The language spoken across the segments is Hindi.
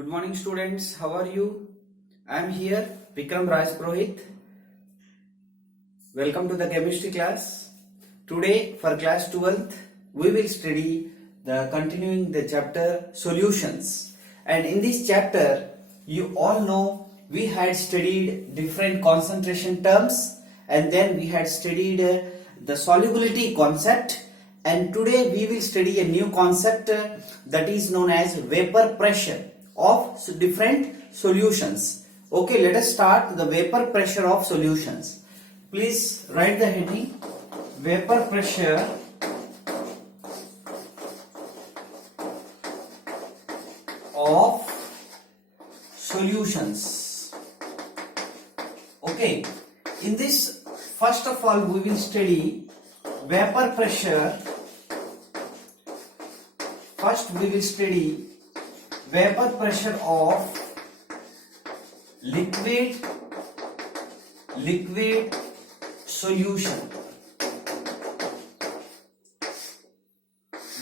Good morning students, how are you? I am here, Vikram Raj Purohit. Welcome to the chemistry class. Today for class 12th, we will study continuing the chapter solutions. And in this chapter, you all know we had studied different concentration terms and then we had studied the solubility concept. And today we will study a new concept that is known as vapor pressure of different solutions. Okay, let us start the vapor pressure of solutions. Please write the heading vapor pressure of solutions. Okay, in this first of all we will study vapor pressure. First we will study vapor pressure of liquid solution.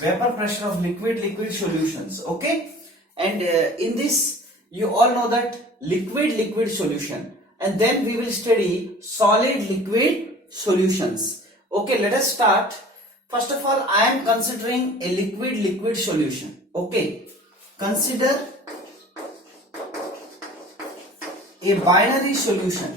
Vapor pressure of liquid solutions. Okay, and in this you all know that liquid solution, and then we will study solid liquid solutions. Okay, let us start. First of all, I am considering a liquid solution. Okay, consider a binary solution.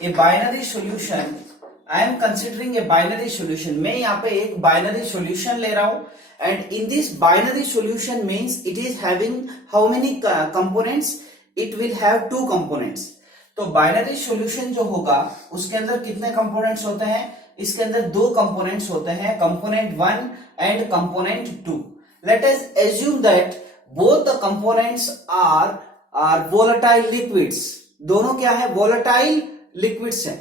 A binary solution. I am considering a binary solution. मैं यहाँ पे एक binary solution ले रहा हूँ, and in this binary solution means it is having how many components? It will have two components. तो binary solution जो होगा उसके अंदर कितने components होते हैं? इसके अंदर दो components होते हैं, component 1 and component 2. Let us assume that both the components are volatile liquids. दोनों क्या है? Volatile liquids है.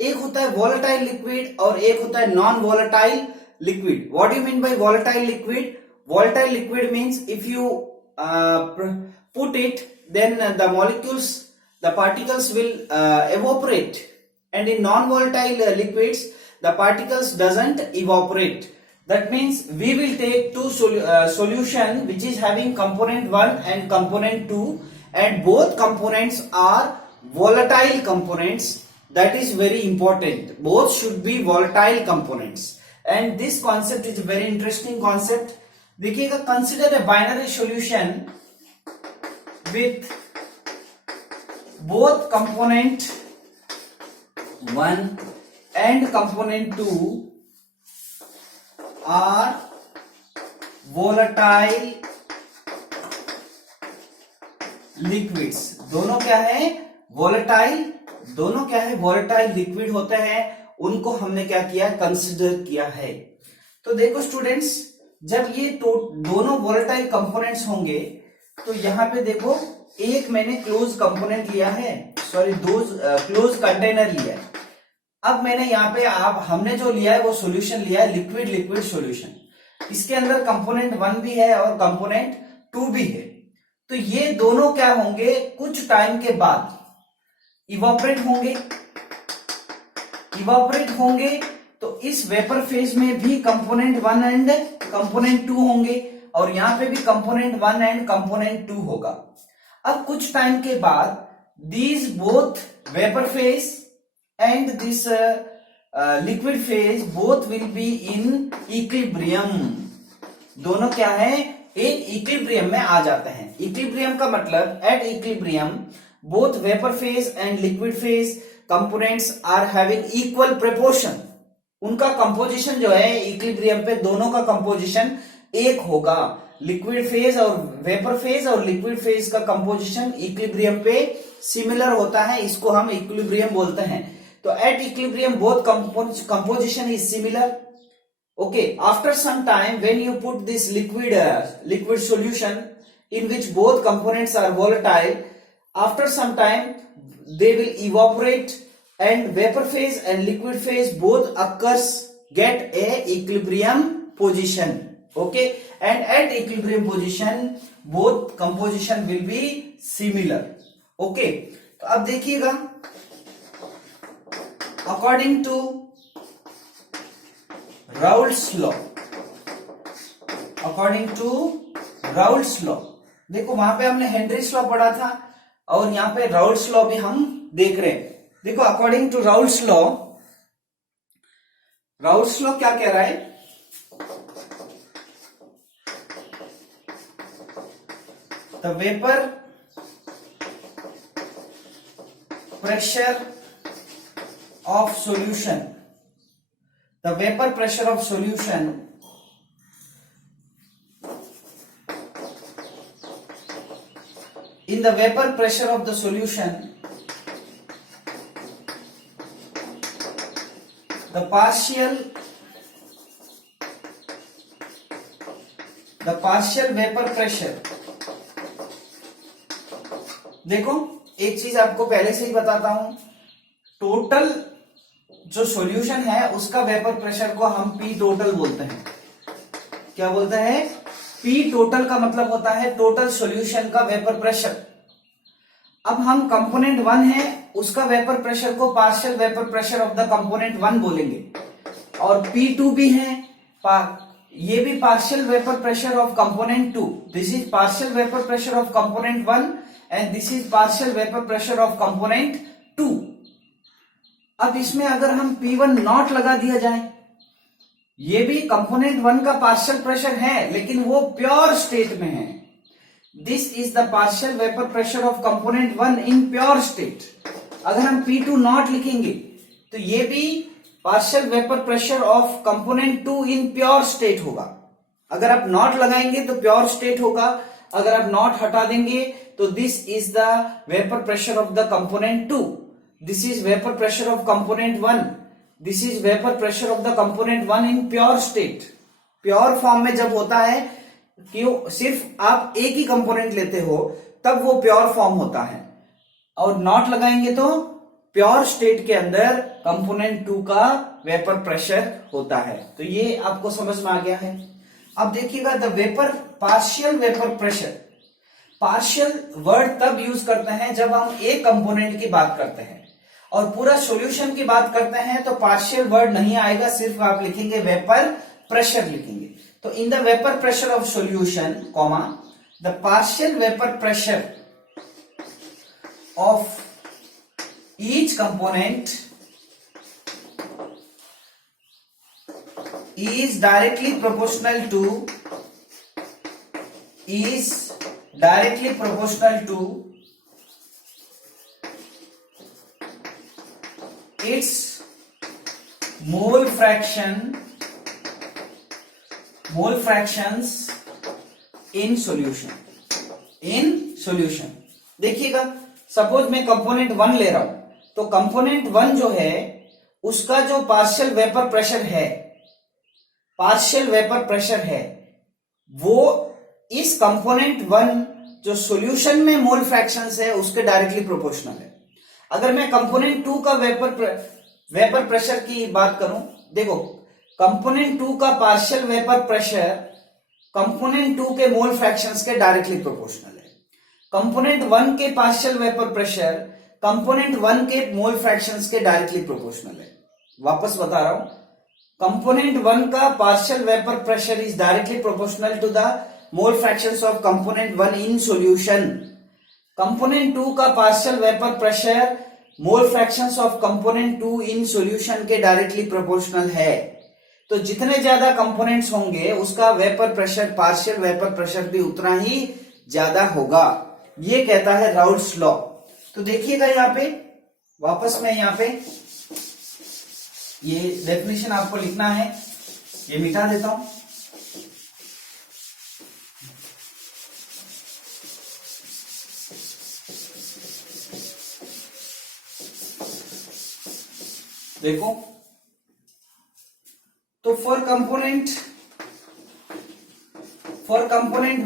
एक होता है volatile liquid और एक होता है non volatile liquid. What do you mean by volatile liquid? Volatile liquid means if you put it, then the molecules, the particles will evaporate, and in non volatile liquids the particles doesn't evaporate. That means we will take two solution which is having component 1 and component 2, and both components are volatile components. That is very important. Both should be volatile components, and this concept is a very interesting concept. देखिएगा, consider a binary solution with both component 1 and component 2 are volatile liquids. दोनों क्या है? volatile. दोनों क्या है? volatile liquid होते हैं. उनको हमने क्या किया? कंसिडर किया है. तो देखो स्टूडेंट्स, जब ये दोनों volatile components होंगे तो यहां पे देखो, एक मैंने क्लोज कंपोनेंट लिया है, सॉरी दो क्लोज कंटेनर लिया है. अब मैंने यहाँ पे हमने जो लिया है वो सॉल्यूशन लिया है लिक्विड सॉल्यूशन. इसके अंदर कंपोनेंट 1 भी है और कंपोनेंट 2 भी है. तो ये दोनों क्या होंगे? कुछ टाइम के बाद इवापोरेट होंगे. तो इस वेपर फेज में भी कंपोनेंट 1 एंड कंपोनेंट 2 होंगे, और यहां पे भी कंपोनेंट 1 एंड कंपोनेंट 2 होगा. अब कुछ टाइम के बाद these both vapor phase and this liquid phase both will be in equilibrium. दोनों क्या है? एक इक्विलिब्रियम में आ जाते हैं. इक्विलिब्रियम का मतलब at equilibrium both vapor phase and liquid phase components are having equal proportion. उनका कंपोजिशन जो है इक्विलिब्रियम पे, दोनों का कंपोजिशन एक होगा. लिक्विड फेज और वेपर फेज और लिक्विड फेज का कंपोजिशन इक्विलिब्रियम पे सिमिलर होता है. इसको हम इक्विलिब्रियम बोलते हैं. तो at equilibrium both composition is similar. Okay, after some time when you put this liquid solution in which both components are volatile, after some time they will evaporate, and vapor phase and liquid phase both get a equilibrium position. Okay, and at equilibrium position both composition will be similar. Okay, तो अब देखिएगा, according to Raoult's law, according to Raoult's law, देखो वहां पे हमने हेनरीज लॉ पढ़ा था और यहाँ पे राउल्ट्स लॉ भी हम देख रहे हैं। देखो अकॉर्डिंग टू राउल्ट्स लॉ क्या कह रहा है, the vapour pressure of solution, the vapour pressure of solution in the vapor pressure of the solution, the partial vapor pressure, देखो एक चीज आपको पहले से ही बताता हूं, टोटल जो सॉल्यूशन है उसका वेपर प्रेशर को हम पी टोटल बोलते हैं। क्या बोलते हैं? पी टोटल का मतलब होता है टोटल सॉल्यूशन का वेपर प्रेशर। अब हम कंपोनेंट 1 है उसका वेपर प्रेशर को partial vapour pressure of the component 1 बोलेंगे, और P2 भी है, ये भी partial vapour pressure of component 2। This is partial vapour pressure of component 1 and this is partial vapour pressure of component 2। अब इसमें अगर हम P1 नॉट लगा दिया जाए, ये भी कंपोनेंट 1 का पार्शियल प्रेशर है लेकिन वो प्योर स्टेट में है। This is the partial vapour pressure of component 1 in pure state. अगर हम P2 नॉट लिखेंगे तो ये भी partial vapour pressure of component 2 in pure state होगा। अगर आप नॉट लगाएंगे तो प्योर स्टेट होगा, अगर आप नॉट हटा देंगे तो this is the vapour pressure of the component 2, this is vapour pressure of component 1, this is vapour pressure of the component 1 in pure state. Pure form में जब होता है कि सिर्फ आप एक ही कंपोनेंट लेते हो तब वो प्योर फॉर्म होता है, और नॉट लगाएंगे तो प्योर स्टेट के अंदर कंपोनेंट 2 का वेपर प्रेशर होता है। तो ये आपको समझ में आ गया है। अब देखिएगा the vapour partial vapour pressure, partial word तब यूज करते हैं जब हम एक कंपोनेंट की बात करते हैं, और पूरा सॉल्यूशन की बात करते हैं तो पार्शियल वर्ड नहीं आएगा, सिर्फ आप लिखेंगे वेपर प्रेशर लिखेंगे। तो in the vapour pressure of solution comma the partial vapour pressure of each component is directly proportional to its mole fractions in solution। देखिएगा सपोज मैं कंपोनेंट 1 ले रहा हूं, तो कंपोनेंट 1 जो है उसका जो पार्शियल वेपर प्रेशर है वो इस कंपोनेंट 1 जो सॉल्यूशन में मोल फ्रैक्शंस है उसके डायरेक्टली प्रोपोर्शनल है। अगर मैं कंपोनेंट 2 का वेपर प्रेशर की बात करूं, देखो कंपोनेंट 2 का पार्शियल वेपर प्रेशर कंपोनेंट 2 के मोल फ्रैक्शंस के डायरेक्टली प्रोपोर्शनल है। कंपोनेंट 1 के पार्शियल वेपर प्रेशर कंपोनेंट 1 के मोल फ्रैक्शंस के डायरेक्टली प्रोपोर्शनल है। वापस बता रहा हूं, कंपोनेंट 1 का partial vapour pressure is directly proportional to the mole fractions of component 1 in solution. Component 2 का partial vapour pressure mole fractions of component 2 in solution के डायरेक्टली प्रोपोर्शनल है। तो जितने ज्यादा कंपोनेंट्स होंगे उसका vapour pressure, partial vapour pressure भी उतना ही ज्यादा होगा। ये कहता है राउल्ट्स लॉ। तो देखिएगा यहां पे वापस मैं यहां पे ये डेफिनेशन आपको लिखना है, ये मिटा देता हूं। देखो तो for component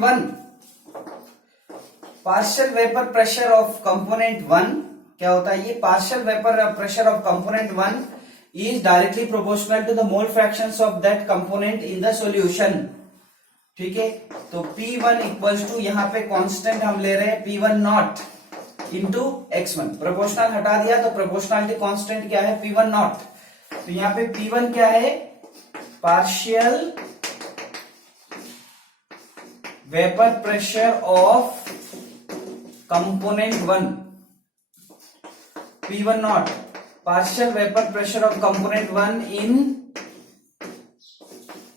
1 partial vapour pressure of component 1 क्या होता है, ये partial vapour pressure of component 1 is directly proportional to the mole fractions of that component in the solution। ठीक है, तो P1 इक्वल्स टू यहां पे कांस्टेंट हम ले रहे हैं P1 not into x1। Proportional हटा दिया तो प्रोपोर्शनलिटी कांस्टेंट क्या है, P1 नॉट। तो यहां पे P1 क्या है, partial vapour pressure of component 1 P1 nought, partial vapour pressure of component 1 in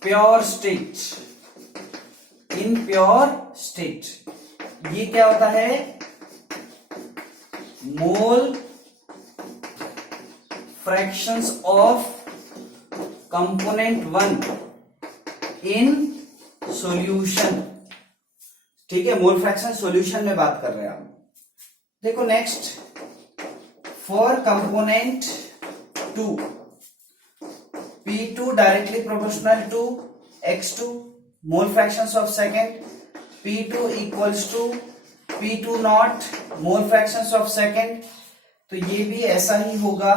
pure state, in pure state. ये क्या होता है? Mole fractions of component 1 in solution. ठीक है, मोल फ्रैक्शन सॉल्यूशन में बात कर रहे हैं हम। देखो next, for component 2 P2 directly proportional to X2 mole fractions of second, P2 equals to P2 naught mole fractions of second। तो ये भी ऐसा ही होगा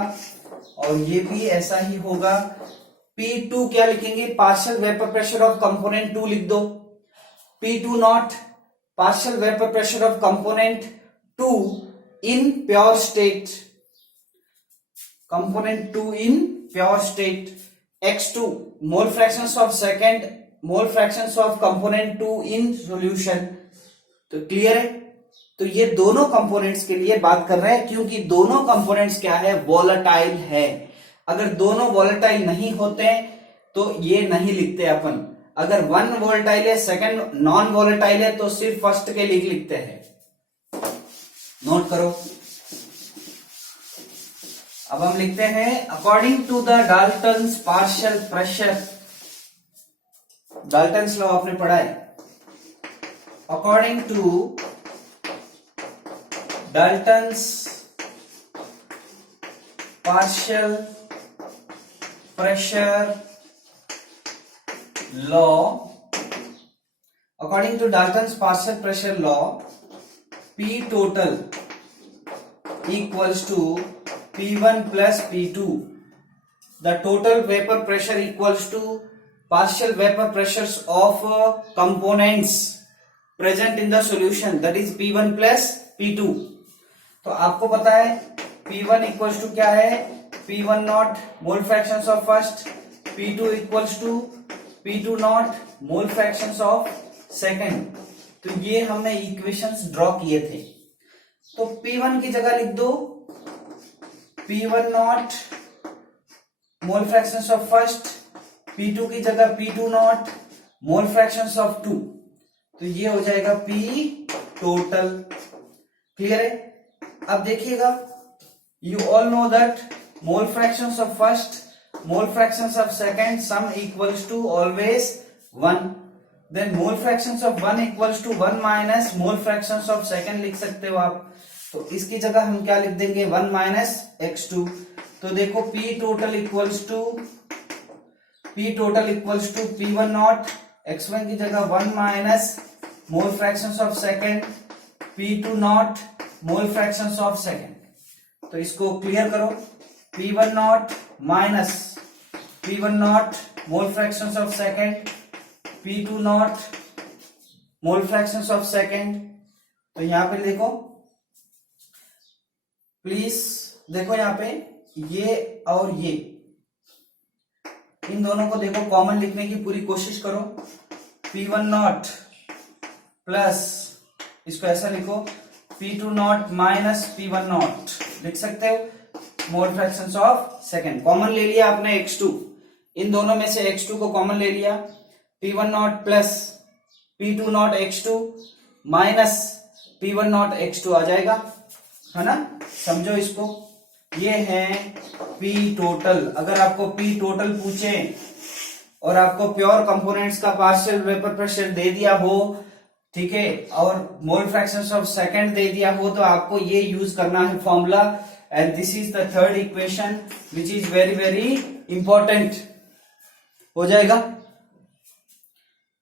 और ये भी ऐसा ही होगा। P2 क्या लिखेंगे? Partial vapour pressure of component 2 लिख दो। P2 not partial vapour pressure of component 2 in pure state, component 2 in pure state. X2 mole fractions of second, mole fractions of component 2 in solution. तो क्लियर है? तो ये दोनों कंपोनेंट्स के लिए बात कर रहे हैं, क्योंकि दोनों कंपोनेंट्स क्या है? वोलेटाइल है। अगर दोनों वोलेटाइल नहीं होते तो ये नहीं लिखते अपन। अगर वन वोलेटाइल है, सेकंड नॉन वोलेटाइल है, तो सिर्फ फर्स्ट के लिए लिखते हैं। नोट करो। अब हम लिखते हैं according to the Dalton's partial pressure. Dalton's law आपने पढ़ा है। According to Dalton's partial pressure law, according to Dalton's partial pressure law, P total equals to P1 plus P2. The total vapor pressure equals to partial vapor pressures of components present in the solution, that is P1 plus P2. तो आपको पता है P1 equals to क्या है? P1 naught mole fractions of first, P2 equals to P2 naught mole fractions of second। तो ये हमने इक्वेशंस ड्रॉ किए थे। तो P1 की जगह लिख दो P1 not mole fractions of first, P2 की जगह P2 not mole fractions of 2। तो ये हो जाएगा P टोटल। क्लियर है? अब देखिएगा, you all know that mole fractions of first, mole fractions of second sum equals to always 1। Then mole fractions of 1 equals to 1 minus mole fractions of second लिख सकते हो आप। तो इसकी जगह हम क्या लिख देंगे? 1 माइनस x2। तो देखो P total equals to P1 not x1 की जगह 1 minus mole fractions of second, P2 not mole fractions of second. तो इसको क्लियर करो। P1 not minus P1 not mole fractions of second, P2 not mole fractions of second. तो यहां पे देखो, प्लीज देखो यहां पे ये और ये, इन दोनों को देखो कॉमन लिखने की पूरी कोशिश करो। P1 नॉट प्लस, इसको ऐसा लिखो P2 not minus P1 not लिख सकते हो, मोल फ्रैक्शंस ऑफ सेकंड। कॉमन ले लिया आपने x2, इन दोनों में से x2 को कॉमन ले लिया। P1 not plus P2 not x2 minus P1 not x2 आ जाएगा, है ना? समझो इसको। ये है P टोटल। अगर आपको P टोटल पूछे और आपको प्योर कंपोनेंट्स का पार्शियल वेपर प्रेशर दे दिया हो, ठीक है, और मोल फ्रैक्शंस ऑफ सेकंड दे दिया हो, तो आपको ये यूज करना है formula. And this is the third equation which is very very important. हो जाएगा?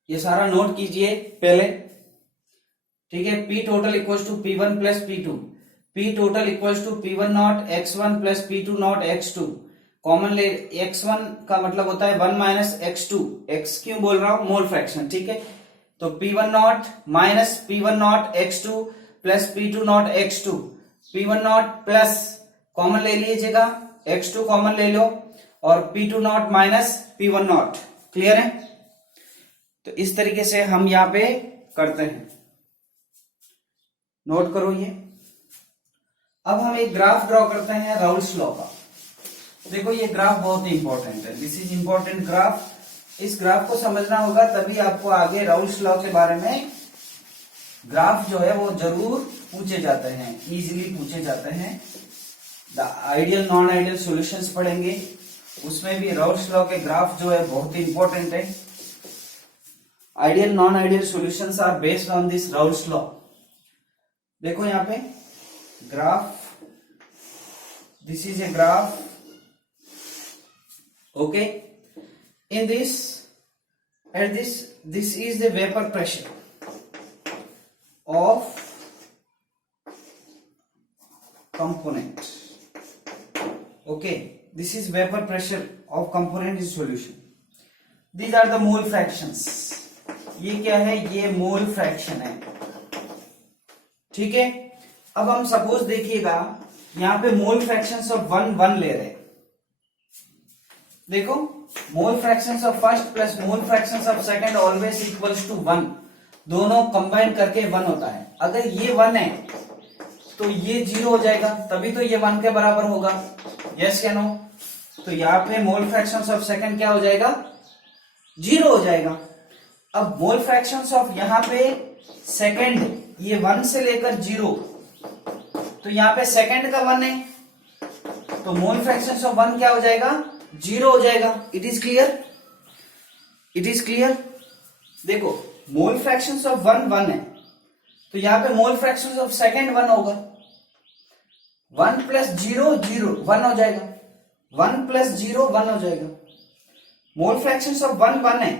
ये सारा नोट कीजिए पहले, ठीक है। P total equals to P1 plus P2, P total equals to P1 not x1 plus P2 not x2। Common ले, x1 का मतलब होता है 1 माइनस x2, x क्यों बोल रहा हूं? मोल फ्रैक्शन, ठीक है। तो P1 not minus P1 not x2 plus P2 not x2, P1 not plus common ले लीजिएगा, x2 कॉमन ले लो, और P2 not minus P1 not. Clear है? तो इस तरीके से हम यहाँ पे करते हैं। नोट करो ये। अब हम एक ग्राफ ड्रॉ करते हैं राउल्स लॉ का। देखो ये ग्राफ बहुत ही इंपॉर्टेंट है, दिस इज इंपॉर्टेंट ग्राफ। इस ग्राफ को समझना होगा तभी आपको आगे राउल्स लॉ के बारे में ग्राफ जो है वो जरूर पूछे जाते हैं, इजीली पूछे जाते हैं। The ideal non ideal solutions पढ़ेंगे, उसमें भी राउल्स लॉ के ग्राफ जो है बहुत ही इंपॉर्टेंट है। Ideal non ideal solutions are based on this Raoult's law. देखो यहां पे graph, this is a graph, okay. In this, at this is the vapour pressure of component, okay, this is vapor pressure of component in solution. These are the mole fractions. ये क्या है? ये मोल फ्रैक्शन है, ठीक है। अब हम सपोज देखिएगा यहां पे मोल फ्रैक्शंस ऑफ 1 ले रहे हैं। देखो mole fractions of first plus mole fractions of second always equals to 1, दोनों कंबाइन करके 1 होता है। अगर ये 1 है तो ये 0 हो जाएगा, तभी तो ये 1 के बराबर होगा, यस या नो। तो यहाँ पे मोल फ्रैक्शंस ऑफ सेकंड क्या हो जाएगा? 0 हो जाएगा। अब मोल फ्रैक्शंस ऑफ यहाँ पे सेकंड, ये 1 से लेकर 0, तो यहाँ पे सेकंड का 1 है तो मोल फ्रैक्शंस ऑफ 1 क्या हो जाएगा? 0 हो जाएगा। It is clear? It is clear? देखो मोल फ्रैक्शंस ऑफ 1 है तो यहां पे मोल फ्रैक्शंस ऑफ सेकंड 1 होगा। 1 प्लस 0 0 1 हो जाएगा, 1 प्लस 0 1 हो जाएगा। मोल फ्रैक्शंस ऑफ 1 है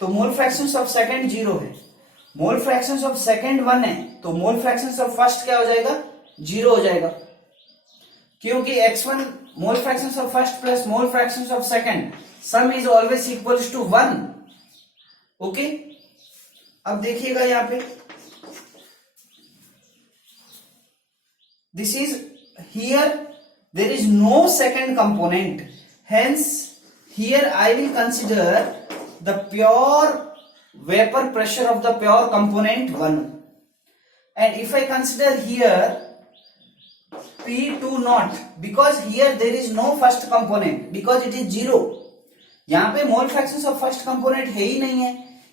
तो मोल फ्रैक्शंस ऑफ सेकंड 0 है। मोल फ्रैक्शंस ऑफ सेकंड 1 है तो मोल फ्रैक्शंस ऑफ फर्स्ट क्या हो जाएगा? 0 हो जाएगा, क्योंकि x1 mole fractions of first plus mole fractions of second sum is always equals to 1, okay. अब देखिएगा यहां पे this is here there is no second component, hence here I will consider the pure vapour pressure of the pure component 1, and if I consider here P2 not, because here there is no first component, because it is 0. यहां पे मोल फ्रैक्शंस ऑफ फर्स्ट कंपोनेंट है ही नहीं है,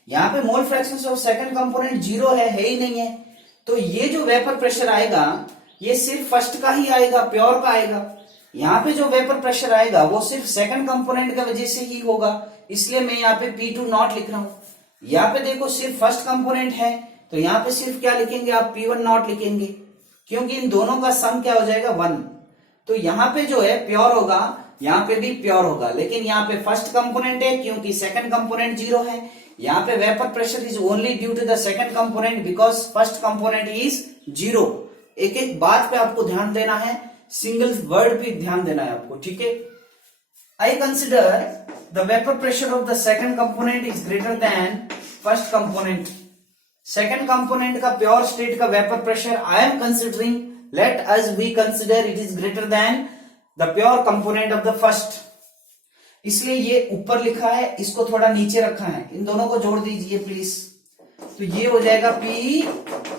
यहाँ पे मोल फ्रैक्शंस ऑफ सेकंड कंपोनेंट 0 है ही नहीं है। तो ये जो वेपर प्रेशर आएगा ये सिर्फ फर्स्ट का ही आएगा, प्योर का आएगा। यहाँ पे जो वेपर प्रेशर आएगा वो सिर्फ सेकंड कंपोनेंट की वजह से ही होगा, इसलिए मैं यहाँ पे P2 नॉट लिख रहा हूं। यहाँ पे देखो सिर्फ फर्स्ट कंपोनेंट है तो यहाँ पे सिर्फ क्या लिखेंगे आप? P1 नॉट लिखेंगे, क्योंकि इन दोनों का सम क्या हो जाएगा? 1। तो यहाँ पे जो है प्योर होगा, यहाँ पे भी प्योर होगा, लेकिन यहाँ पे फर्स्ट कंपोनेंट है क्योंकि सेकंड कंपोनेंट 0 है। यहाँ पे vapour pressure is only due to the second component because first component is 0। एक एक बात पे आपको ध्यान देना है, सिंगल वर्ड पे ध्यान देना है आपको, ठीक है। I consider the vapour pressure of the second component is greater than first component. Second component का प्योर स्टेट का vapour pressure I am considering, let us we consider it is greater than the pure component of the first. इसलिए ये ऊपर लिखा है, इसको थोड़ा नीचे रखा है, इन दोनों को जोड़ दीजिए प्लीज। तो ये हो जाएगा P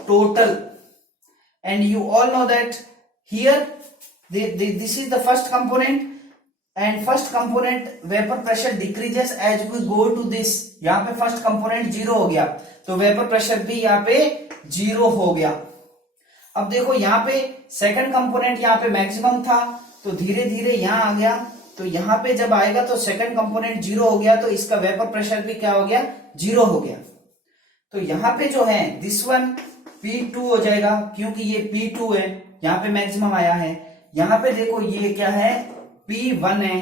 total, and you all know that here this is the first component and first component vapor pressure decreases as we go to this। यहाँ पे फर्स्ट कंपोनेंट 0 हो गया तो वेपर प्रेशर भी यहाँ पे 0 हो गया। अब देखो यहाँ पे सेकंड कंपोनेंट यहाँ पे मैक्सिमम था तो धीरे धीरे यहाँ आ गया, तो यहाँ पे जब आएगा तो सेकंड कंपोनेंट 0 हो गया तो इसका वेपर प्रेशर भी क्या हो गया? 0 हो गया। तो यहाँ पे जो है दिस वन P2 हो जाएगा क्योंकि ये P2 है, यहाँ पे मैक्सिमम आया है। यहाँ पे देखो ये क्या है? P1 है,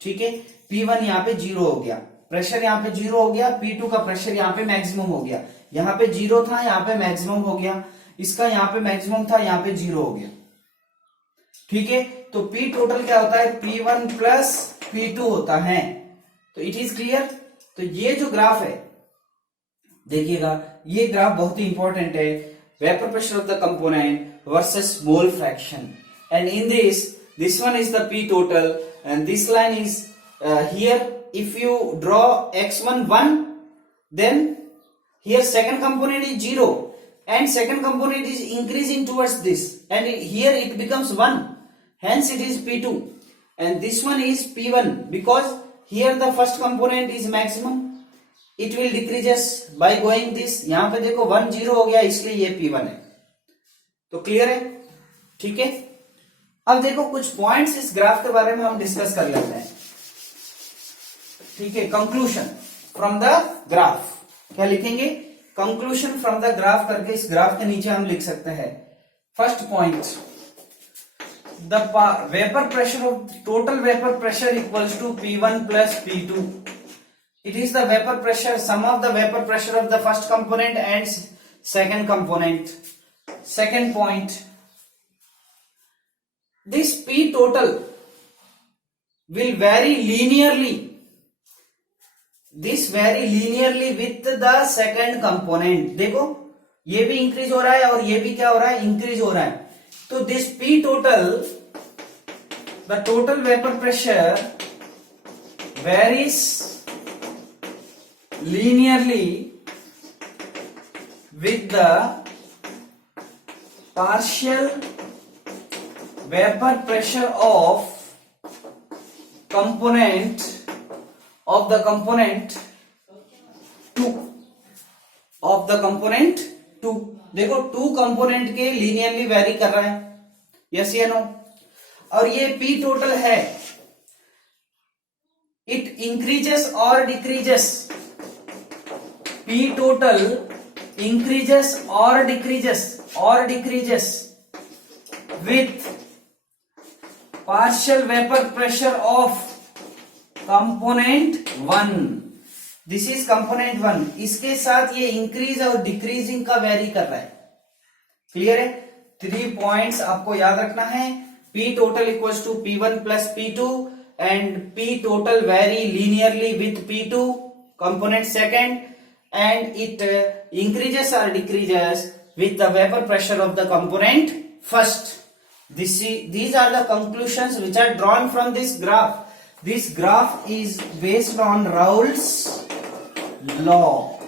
ठीक है। P1 यहाँ पे 0 हो गया, प्रेशर यहाँ पे 0 हो गया, P2 का प्रेशर यहाँ पे मैक्सिमम हो गया। यहाँ पे 0 था, यहाँ पे मैक्सिमम हो गया, इसका यहाँ पे मैक्सिमम था, यहाँ पे 0 हो गया, ठीक है। तो P टोटल क्या होता है? P1 प्लस P2 होता है। तो इट इज क्लियर। तो ये जो ग्राफ है देखिएगा, ये ग्राफ बहुत ही इंपॉर्टेंट है, vapour pressure of the component versus mole fraction, and in this one is the P total and this line is here. If you draw x1 1, then Here second component is 0 and second component is increasing towards this, and here it becomes 1, hence it is P2, and this one is P1 because here the first component is maximum, it will decreases by going this. यहां पे देखो 1 0 हो गया इसलिए ये P1 है. तो क्लियर है? ठीक है. अब देखो कुछ पॉइंट्स इस ग्राफ के बारे में हम डिस्कस कर लेते हैं. ठीक है. कंक्लूजन फ्रॉम द ग्राफ क्या लिखेंगे? कंक्लूजन फ्रॉम द ग्राफ करके इस ग्राफ के नीचे हम लिख सकते हैं. First point, the vapour pressure of total vapour pressure equals to P1 plus P2. It is the vapor pressure, sum of the vapor pressure of the first component and second component. Second point, this P total will vary linearly. This vary linearly with the second component. देखो ये भी इंक्रीज हो रहा है और ये भी क्या हो रहा है? इंक्रीज हो रहा है. तो this P total, the total vapor pressure varies linearly with the partial vapor pressure of component of the component 2 of the component 2. देखो 2 कंपोनेंट के लीनियरली वेरी कर रहा है, यस या नो. और ये P टोटल है, इट इंक्रीजेस और decreases. P total increases or decreases with partial vapor pressure of component 1. This is component 1. इसके साथ ये इंक्रीज और डिक्रीजिंग का वेरी कर रहा है. क्लियर है? 3 पॉइंट्स आपको याद रखना है. P total equals to P1 plus P2 and P total vary linearly with P2 component second, and it increases or decreases with the vapor pressure of the component first. These are the conclusions which are drawn from this graph. This graph is based on Raoult's law.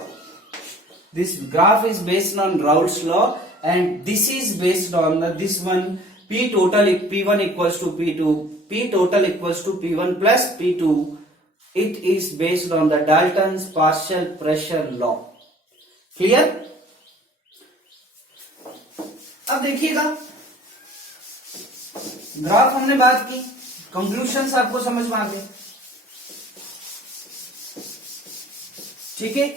This graph is based on Raoult's law, and this is based on this one. P total P1 equals to P2, P total equals to P1 plus P2. It is based on the Dalton's partial pressure law. Clear? अब देखिएगा, ग्राफ हमने बात की, कंक्लूशंस आपको समझ में आ गए. ठीक है.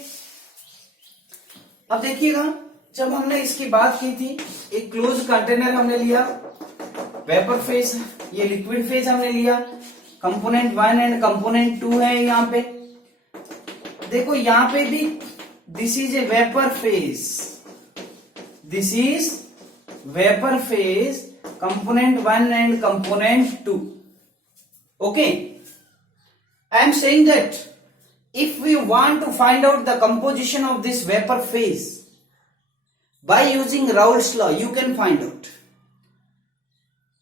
अब देखिएगा, जब हमने इसकी बात की थी, एक क्लोज कंटेनर हमने लिया, वेपर फेज, ये लिक्विड फेज हमने लिया, कंपोनेंट 1 एंड कंपोनेंट 2 है. यहां पे देखो, यहां पे भी this is A vapour phase, this is vapour phase, component 1 and component 2. Okay, I am saying that if we want to find out the composition of this vapor phase by using Raoult's law, you can find out.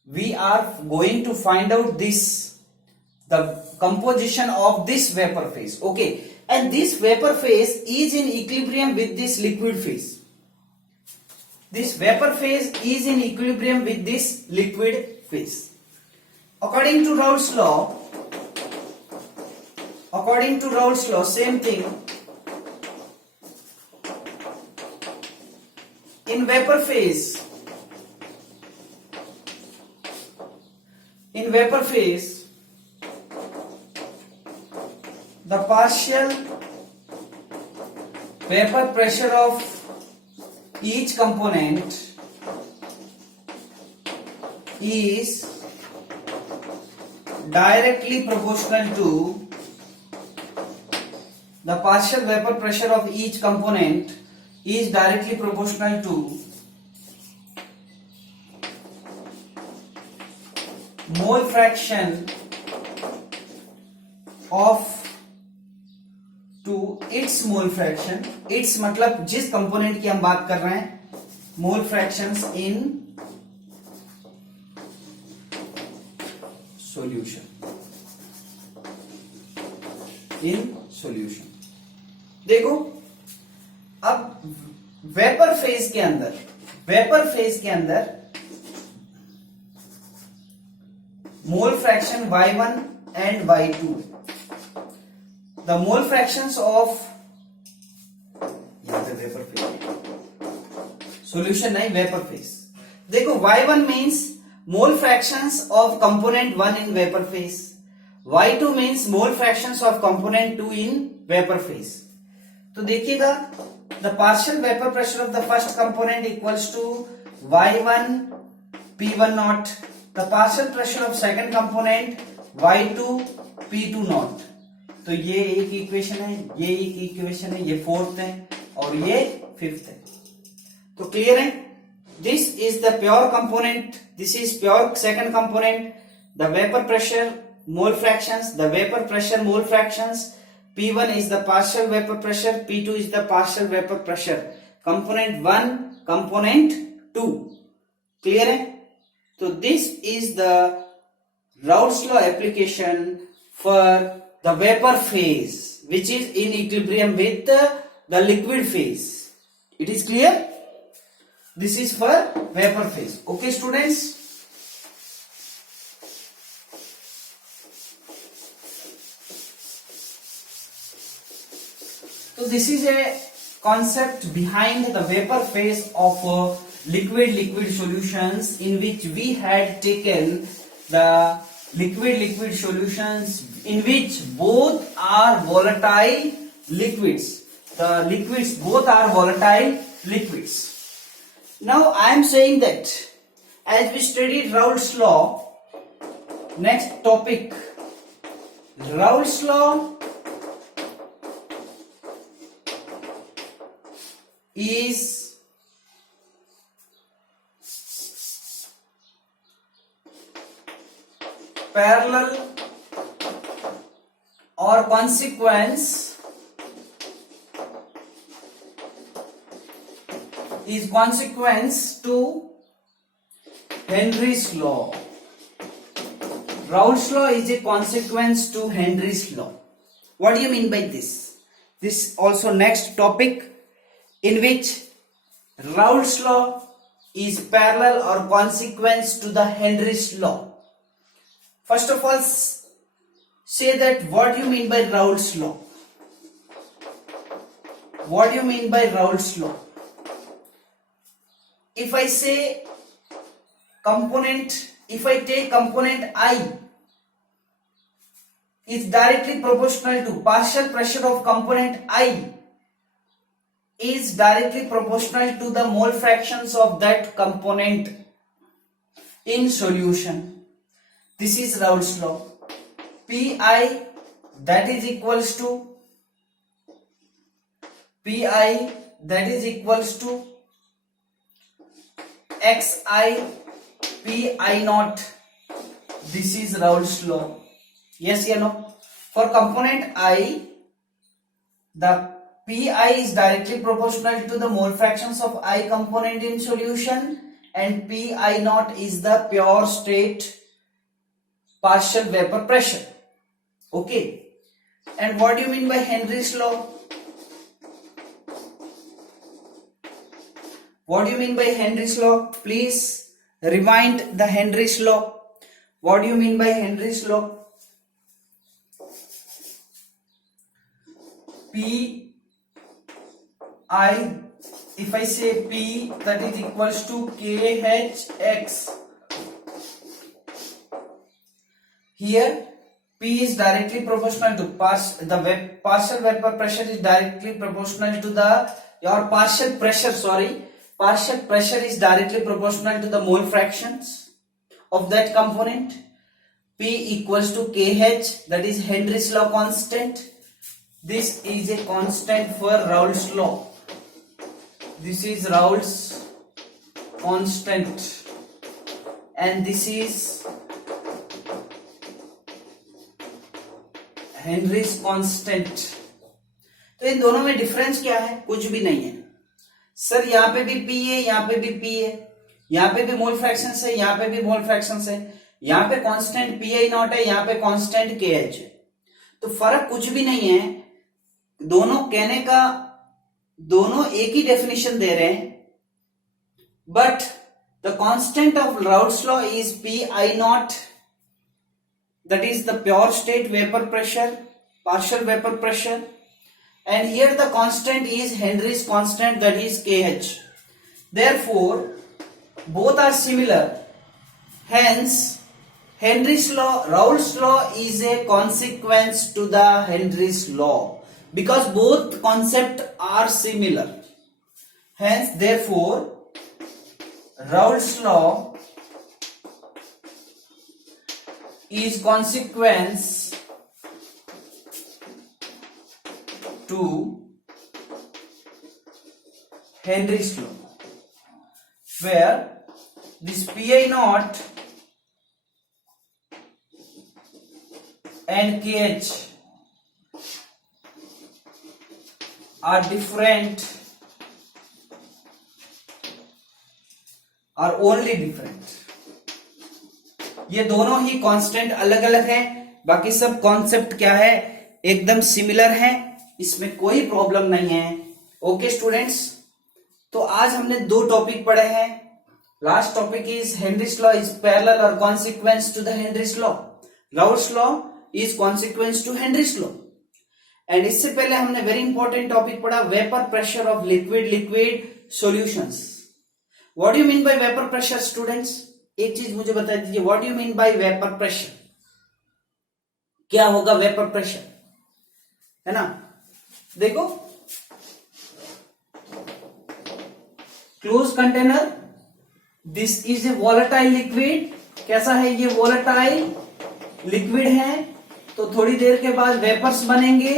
We are going to find out the composition of this vapor phase. Okay, and this vapor phase is in equilibrium with this liquid phase. This vapor phase is in equilibrium with this liquid phase. According to Raoult's law, same thing. In vapor phase, the partial vapor pressure of each component is directly proportional to the partial vapor pressure of each component is directly proportional to mole fraction of to its mole fraction. its मतलब जिस कंपोनेंट की हम बात कर रहे हैं, मोल फ्रैक्शंस इन सॉल्यूशन, देखो अब वेपर फेज के अंदर mole fraction y1 and y2, the mole fractions of, यहां पे वेपर फेज सॉल्यूशन नहीं, वेपर फेज। देखो y1 means mole fractions of component 1 in vapour phase, y2 means mole fractions of component 2 in vapour phase. तो देखिएगा, the partial vapour pressure of the first component equals to y1 p1 not, the partial pressure of second component y2 p2 not. तो ये एक इक्वेशन है, ये एक इक्वेशन है, ये फोर्थ है और ये फिफ्थ है। तो क्लियर है? This is the pure component, this is pure second component, the vapour pressure mole fractions, the vapour pressure mole fractions, P1 is the partial vapor pressure, P2 is the partial vapor pressure, component 1, component 2, clear है? तो this is the Raoult's law application for the vapor phase which is in equilibrium with the liquid phase. It is clear? This is for vapor phase. Okay students? So this is a concept behind the vapor phase of liquid solutions, in which we had taken the liquid solutions in which both are volatile liquids. The liquids both are volatile liquids. Now I am saying that as we studied Raoult's law, next topic, Raoult's law is parallel or consequence to Henry's law. Raoult's law is a consequence to Henry's law. What do you mean by this? This also next topic, in which Raoult's law is parallel or consequence to the Henry's law. First of all, say that what do you mean by Raoult's law? What do you mean by Raoult's law? If I say component, if I take component I is directly proportional to partial pressure of component I is directly proportional to the mole fractions of that component in solution. This is Raoult's law. Pi that is equals to xi pi naught. This is Raoult's law. Yes or no? For component I, the Pi is directly proportional to the mole fractions of I component in solution, and Pi naught is the pure state partial vapor pressure. Okay. And what do you mean by Henry's law? What do you mean by Henry's law? Please rewind the Henry's law. What do you mean by Henry's law? If I say P, that is equals to KHX. Here P is directly proportional to partial vapor pressure is directly proportional to your partial pressure is directly proportional to the mole fractions of that component. P equals to KH, that is Henry's law constant. This is a constant for Raoult's law. This is Raoult's constant, and this is Henry's constant. तो इन दोनों में डिफरेंस क्या है? कुछ भी नहीं है सर। यहाँ पे भी P है, यहाँ पे भी P है, यहाँ पे भी मोल फ्रैक्शंस है, यहाँ पे भी मोल फ्रैक्शंस है, यहाँ पे कांस्टेंट Pi नॉट है, यहाँ पे कांस्टेंट KH है। तो फर्क कुछ भी नहीं है। दोनों कहने का दोनों एक ही डेफिनेशन दे रहे हैं, but the constant of routes law is P I not, that is the pure state vapor pressure, partial vapor pressure, and here the constant is Henry's constant, that is kh. Therefore both are similar, hence Henry's law, Raoult's law is a consequence to the Henry's law, because both concepts are similar. Hence therefore Raoult's law is consequence to Henry's law, where this pi naught and kh are different, are only different. ये दोनों ही कांस्टेंट अलग अलग हैं, बाकी सब कॉन्सेप्ट क्या है, एकदम सिमिलर है, इसमें कोई प्रॉब्लम नहीं है। ओके स्टूडेंट्स, तो आज हमने दो टॉपिक पढ़े हैं। Last topic is Henry's law is parallel और consequence to the Henry's law, Raoult's law is consequence to Henry's law. And इससे पहले हमने वेरी इंपॉर्टेंट टॉपिक पढ़ा, vapour pressure of liquid solutions. What do you mean by vapour pressure students? एक चीज मुझे बता दीजिए, what you mean by vapour pressure? क्या होगा वेपर प्रेशर, है ना? देखो, close container, this is a volatile liquid. कैसा है ये? वॉलेटाइल लिक्विड है, तो थोड़ी देर के बाद वेपर्स बनेंगे।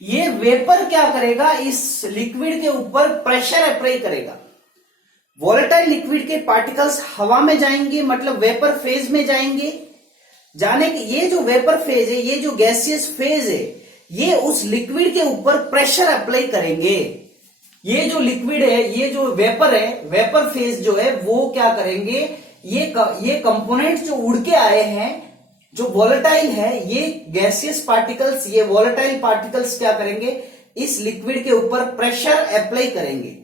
ये वेपर क्या करेगा? इस लिक्विड के ऊपर प्रेशर अप्लाई करेगा। वॉलेटाइल लिक्विड के पार्टिकल्स हवा में जाएंगे, मतलब वेपर फेज में जाएंगे। जाने के ये जो वेपर फेज है, ये जो गैसियस फेज है, ये उस लिक्विड के ऊपर प्रेशर अप्लाई करेंगे। ये जो लिक्विड है, ये जो वेपर है, वेपर फेज जो है वो क्या करेंगे, ये कंपोनेंट जो उड़ के आए हैं, जो वॉलेटाइल है, ये गैसियस पार्टिकल्स, ये वॉलेटाइल पार्टिकल्स क्या करेंगे, इस लिक्विड के ऊपर प्रेशर अप्लाई करेंगे।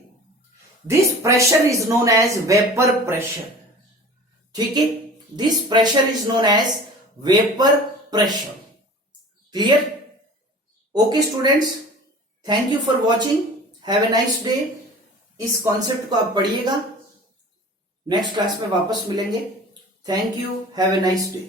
This pressure is known as vapour pressure. ठीक है, this pressure is known as vapour pressure. Clear? Okay students, thank you for watching, have a nice day. इस कॉन्सेप्ट को आप पढ़िएगा, नेक्स्ट क्लास में वापस मिलेंगे। Thank you, have a nice day.